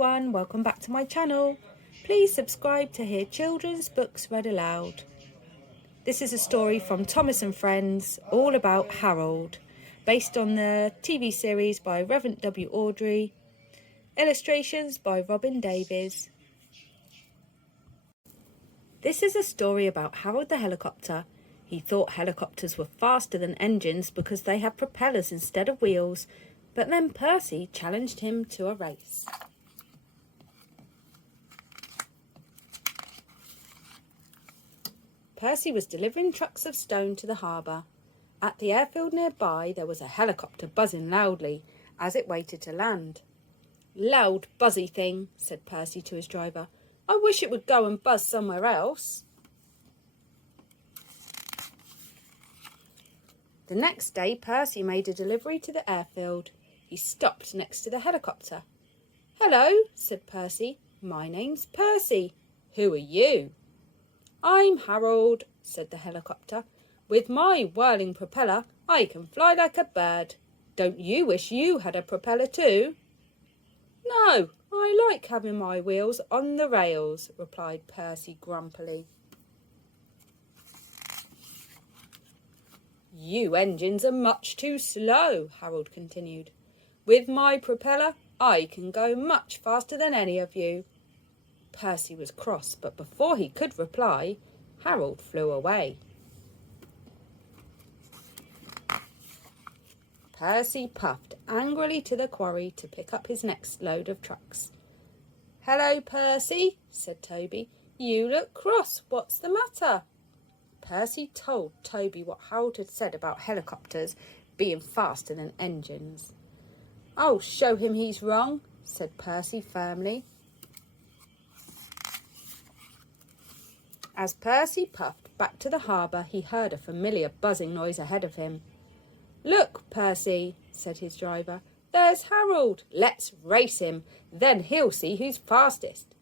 everyone, welcome back to my channel. Please subscribe to hear children's books read aloud. This is a story from Thomas and Friends, all about Harold, based on the TV series by Rev.W. Awdry, illustrations by Robin Davies. This is a story about Harold the helicopter. He thought helicopters were faster than engines because they have propellers instead of wheels, but then Percy challenged him to a race. Percy was delivering trucks of stone to the harbour. At the airfield nearby, there was a helicopter buzzing loudly as it waited to land. "Loud, buzzy thing," said Percy to his driver. "I wish it would go and buzz somewhere else." The next day, Percy made a delivery to the airfield. He stopped next to the helicopter. "Hello," said Percy. "My name's Percy. Who are you?" "I'm Harold," said the helicopter. "With my whirling propeller, I can fly like a bird. Don't you wish you had a propeller too?" "No, I like having my wheels on the rails," replied Percy grumpily. "You engines are much too slow," Harold continued. "With my propeller, I can go much faster than any of you." Percy was cross, but before he could reply, Harold flew away. Percy puffed angrily to the quarry to pick up his next load of trucks. "Hello, Percy," said Toby. "You look cross. What's the matter?" Percy told Toby what Harold had said about helicopters being faster than engines. "I'll show him he's wrong," said Percy firmly. As Percy puffed back to the harbour, he heard a familiar buzzing noise ahead of him. "Look, Percy," said his driver. "There's Harold. Let's race him. Then he'll see who's fastest."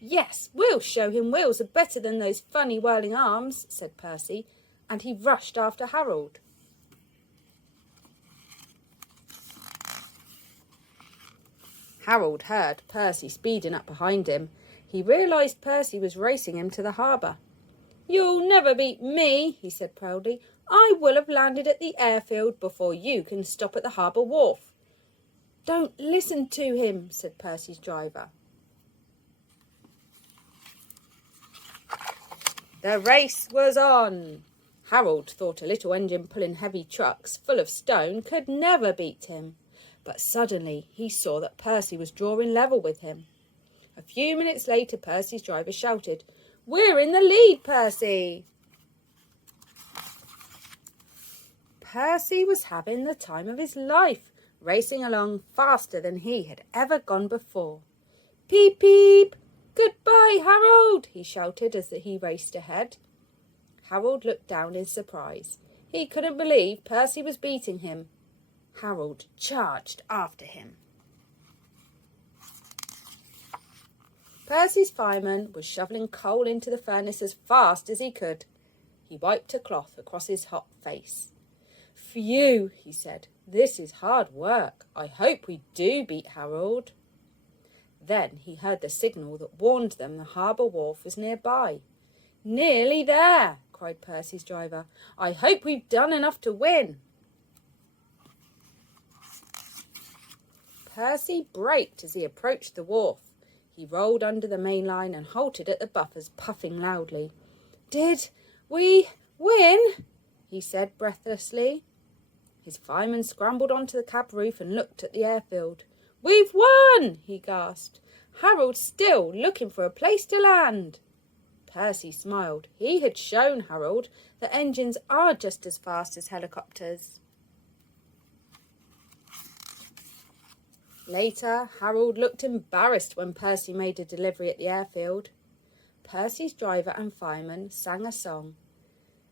"Yes, we'll show him wheels are better than those funny whirling arms," said Percy, and he rushed after Harold. Harold heard Percy speeding up behind him. He realised Percy was racing him to the harbour. "You'll never beat me," he said proudly. "I will have landed at the airfield before you can stop at the harbour wharf." "Don't listen to him," said Percy's driver. The race was on. Harold thought a little engine pulling heavy trucks full of stone could never beat him. But suddenly he saw that Percy was drawing level with him. A few minutes later, Percy's driver shouted, "We're in the lead, Percy!" Percy was having the time of his life, racing along faster than he had ever gone before. "Peep, peep! Goodbye, Harold!" he shouted as he raced ahead. Harold looked down in surprise. He couldn't believe Percy was beating him. Harold charged after him. Percy's fireman was shoveling coal into the furnace as fast as he could. He wiped a cloth across his hot face. "Phew," he said. "This is hard work. I hope we do beat Harold." Then he heard the signal that warned them the harbour wharf was nearby. "Nearly there," cried Percy's driver. "I hope we've done enough to win." Percy braked as he approached the wharf. He rolled under the main line and halted at the buffers, puffing loudly. "Did we win?" he said breathlessly. His fireman scrambled onto the cab roof and looked at the airfield. "We've won!" he gasped. "Harold's still looking for a place to land." Percy smiled. He had shown Harold that engines are just as fast as helicopters. Later, Harold looked embarrassed when Percy made a delivery at the airfield. Percy's driver and fireman sang a song.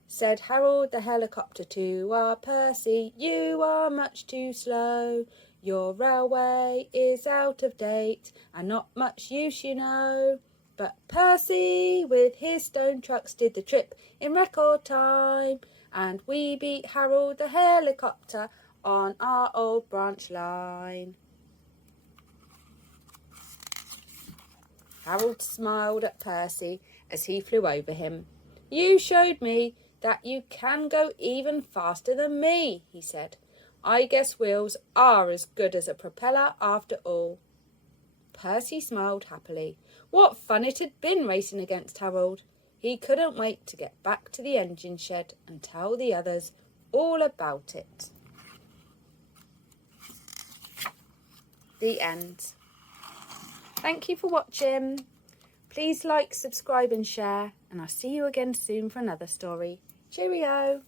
Said Harold the helicopter to our Percy, "You are much too slow. Your railway is out of date and not much use, you know." But Percy with his stone trucks did the trip in record time, and we beat Harold the helicopter on our old branch line. Harold smiled at Percy as he flew over him. "You showed me that you can go even faster than me," he said. "I guess wheels are as good as a propeller after all." Percy smiled happily. What fun it had been racing against Harold. He couldn't wait to get back to the engine shed and tell the others all about it. The end. Thank you for watching. Please like, subscribe and share, and I'll see you again soon for another story. Cheerio!